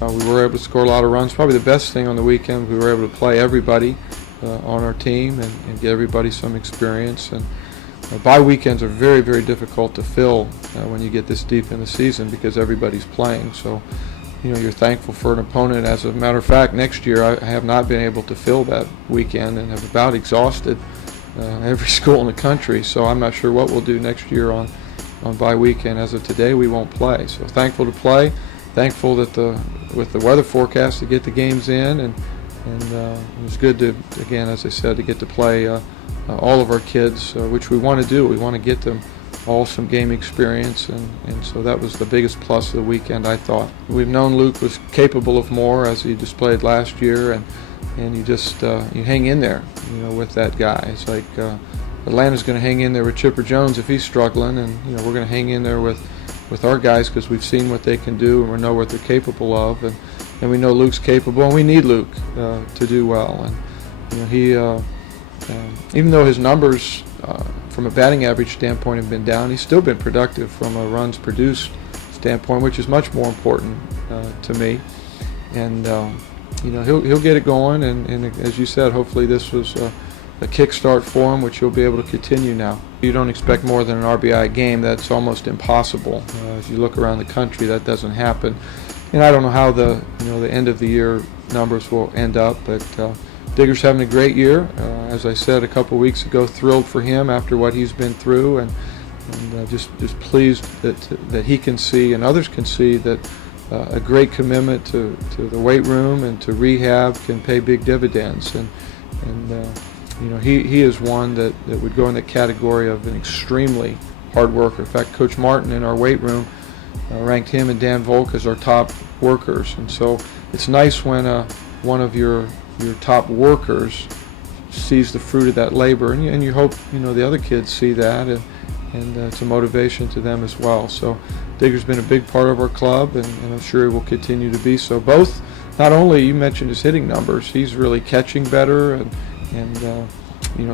We were able to score a lot of runs. Probably the best thing on the weekend, we were able to play everybody on our team and get everybody some experience. And bye weekends are very, very difficult to fill when you get this deep in the season because everybody's playing. So, you're thankful for an opponent. As a matter of fact, next year I have not been able to fill that weekend and have about exhausted every school in the country. So I'm not sure what we'll do next year on bye weekend. As of today, we won't play. So thankful to play. Thankful that with the weather forecast to get the games in, and it was good to, again, as I said, to get to play all of our kids, which we want to do. We want to get them all some game experience, and so that was the biggest plus of the weekend, I thought. We've known Luke was capable of more, as he displayed last year, and you just you hang in there, with that guy. It's like Atlanta's going to hang in there with Chipper Jones if he's struggling, and we're going to hang in there with our guys because we've seen what they can do and we know what they're capable of, and we know Luke's capable, and we need Luke to do well. And he, even though his numbers from a batting average standpoint have been down, he's still been productive from a runs produced standpoint, which is much more important to me. And he'll get it going, and as you said, hopefully this was a kickstart for him, which he'll be able to continue now. You don't expect more than an RBI game. That's almost impossible. As you look around the country, that doesn't happen. And I don't know how the end of the year numbers will end up, but Digger's having a great year. As I said a couple weeks ago, thrilled for him after what he's been through, and just pleased that he can see and others can see that a great commitment to the weight room and to rehab can pay big dividends. And he is one that would go in the category of an extremely hard worker. In fact, Coach Martin in our weight room ranked him and Dan Volk as our top workers. And so it's nice when one of your top workers sees the fruit of that labor, and you hope the other kids see that, and it's a motivation to them as well. So Digger's been a big part of our club, and I'm sure he will continue to be so. Both, not only you mentioned his hitting numbers, he's really catching better and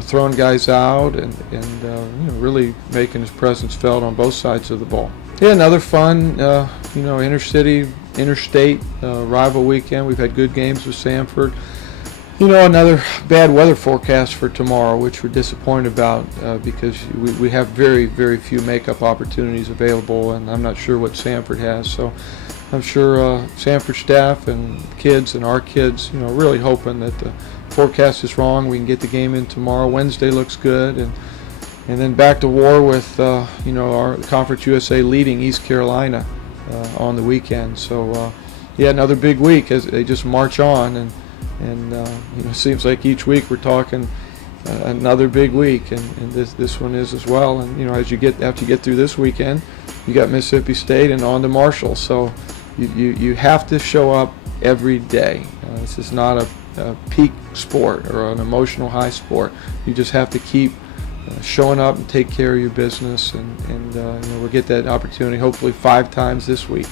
throwing guys out and really making his presence felt on both sides of the ball. Yeah, another fun interstate rival weekend. We've had good games with Samford. Another bad weather forecast for tomorrow, which we're disappointed about because we have very, very few makeup opportunities available, and I'm not sure what Samford has. So I'm sure Samford staff and kids and our kids, really hoping that the forecast is wrong. We can get the game in tomorrow. Wednesday looks good, and then back to war with our Conference USA leading East Carolina on the weekend. So another big week as they just march on, and it seems like each week we're talking another big week, and this one is as well. And after you get through this weekend, you got Mississippi State and on to Marshall. So you have to show up every day. This is not a peak sport or an emotional high sport. You just have to keep showing up and take care of your business, and we'll get that opportunity hopefully 5 times this week.